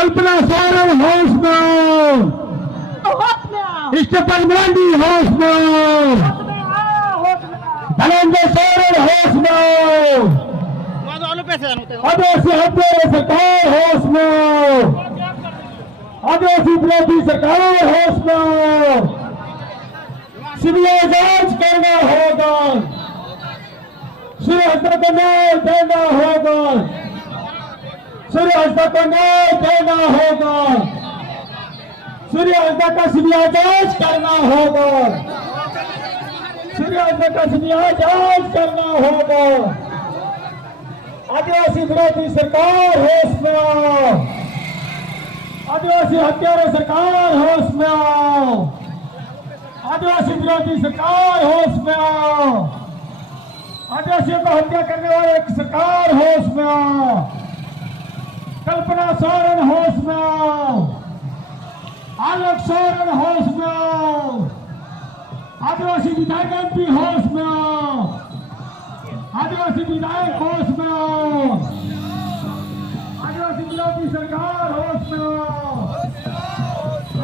कल्पना सोरेन होश में, स्टीफन गांधी होश में, धनंजय सोरेन होश में, आदिवासी हत्या सरकार होश में, आदिवासी विरोधी सरकार होश में, सीबीआई जांच करना होगा, सूर्य हत्या को न्याय देना होगा, सूर्य हत्या को न्याय देना होगा, सूर्य हत्या का सीबीआई जांच करना होगा, सूर्य हत्या का सीबीआई जांच करना होगा। आदिवासी विरोधी सरकार होश में आओ, आदिवासी हत्यारे सरकार होश में आओ, आदिवासी विरोधी सरकार होश में आओ, आदिवासियों को हत्या करने वाले एक सरकार होश में आओ, कल्पना सोरेन होश में आओ, आलोक सोरेन होश में आओ, आदिवासी विधायक एमपी होश में आओ, आदिवासी विधायक होश में आओ, आदिवासी विरोधी सरकार होश में आओ,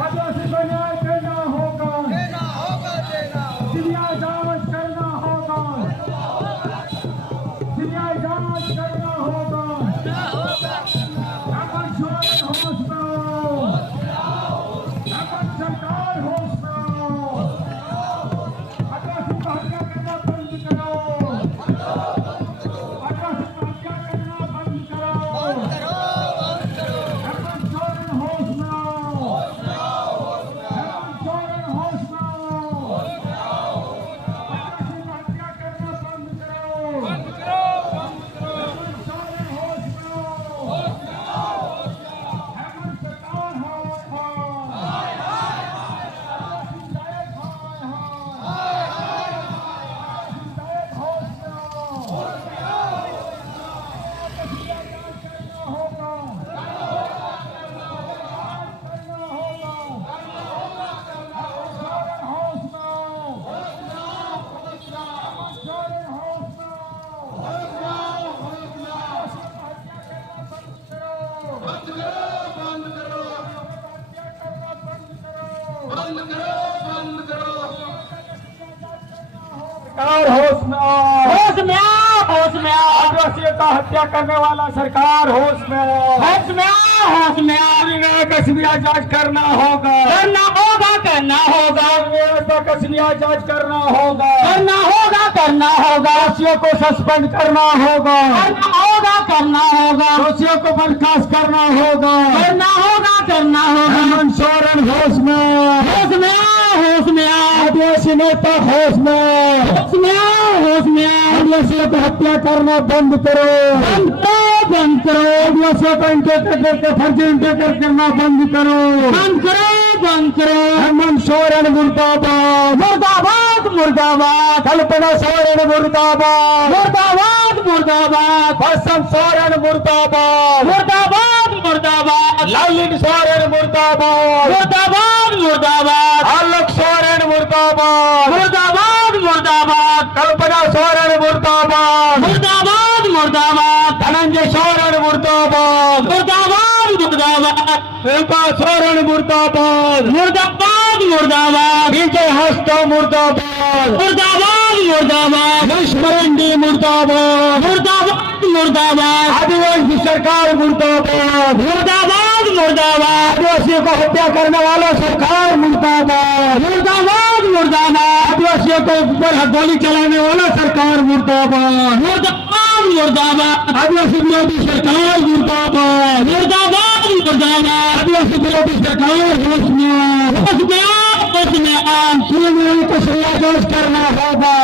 आदिवासी को न्याय देना होगा, सीबीआई जांच करना होगा, सीबीआई जांच करना होगा, हेमंत सोरेन होश में आओ, हेमंत सरकार होश में आओ, आदिवासी को हत्या करना बंद करो, आदिवासी को हत्या करना बंद करो, हेमंत सोरेन होश में आओ, हेमंत सोरेन होश में आओ, आदिवासी को हत्या करना बंद करो, हेमंत सोरेन होश में आओ, हेमंत सरकार होश में आओ, आदिवासी विधायक होश में आओ, करना होगा, करना होगा, सोरेन होश में आओ, सोरेन होश में आओ, हत्या करना बंद करो, बंद करो, हत्या करना बंद करो, सरकार होश में आओ, होश में आओ, होश में आओ, आदिवासियों का हत्या करने वाला सरकार होश में आओ, होश में आओ, होश में आओ, न्याय का सीबीआई जांच करना होगा, करना होगा, करना होगा, व्यवस्था का सीबीआई जांच करना होगा, करना होगा, करना होगा, दोषियों को सस्पेंड करना होगा, करना होगा, करना होगा, दोषियों को बर्खास्त करना होगा, करना होगा, करना होगा, हेमंत सोरेन होश में आओ, होश में आओ, होश में आओ, आदिवासी नेता होश में आओ, होश में आओ, होश में आओ, आदिवासियों को हत्या करना बंद करो, बंद करो, बंद करो, आदिवासियों को इंटेकर करके फर्जी इंटेकर करना बंद करो, बंद करो, बंद करो, हेमंत सोरेन मुर्दाबाद, मुर्दाबाद, मुर्दाबाद, कल्पना सोरेन मुर्दाबाद, मुर्दाबाद, मुर्दाबाद, बसंत सोरेन मुर्दाबाद, मुर्दाबाद, मुर्दाबाद, लालिन सोरेन मुर्दाबाद, मुर्दाबाद, मुर्दाबाद, आलोक सोरेन मुर्दाबाद, मुर्दाबाद, मुर्दाबाद, कल्पना सोरेन मुर्दाबाद, मुर्दाबाद, मुर्दाबाद, धनंजय सोरेन मुर्दाबाद, मुर्दाबाद, मुर्दाबाद, शिल्पा सोरेन मुर्दाबाद, मुर्दाबाद, मुर्दाबाद, विजय हस्तो मुर्दाबाद, मुर्दाबाद, मुर्दाबाद, मरंडी मुर्दाबाद, मुर्दाबाद, मुर्दाबाद, आदिवासी सरकार मुर्दाबाद, मुर्दाबाद, मुर्दाबाद, आदिवासियों को हत्या करने वाला सरकार मुर्दाबाद, मुर्दाबाद, मुर्दाबाद, आदिवासियों को ऊपर गोली चलाने वाला सरकार मुर्दाबाद, मुर्दाबाद, मुर्दाबाद, आदिवासी विरोधी सरकार मुर्दाबाद, मुर्दाबाद, मुर्दाबाद, आदिवासी विरोधी सरकार होश में आओ, होश में आओ, होश में आओ, सीबीआई को सजा जांच करना होगा।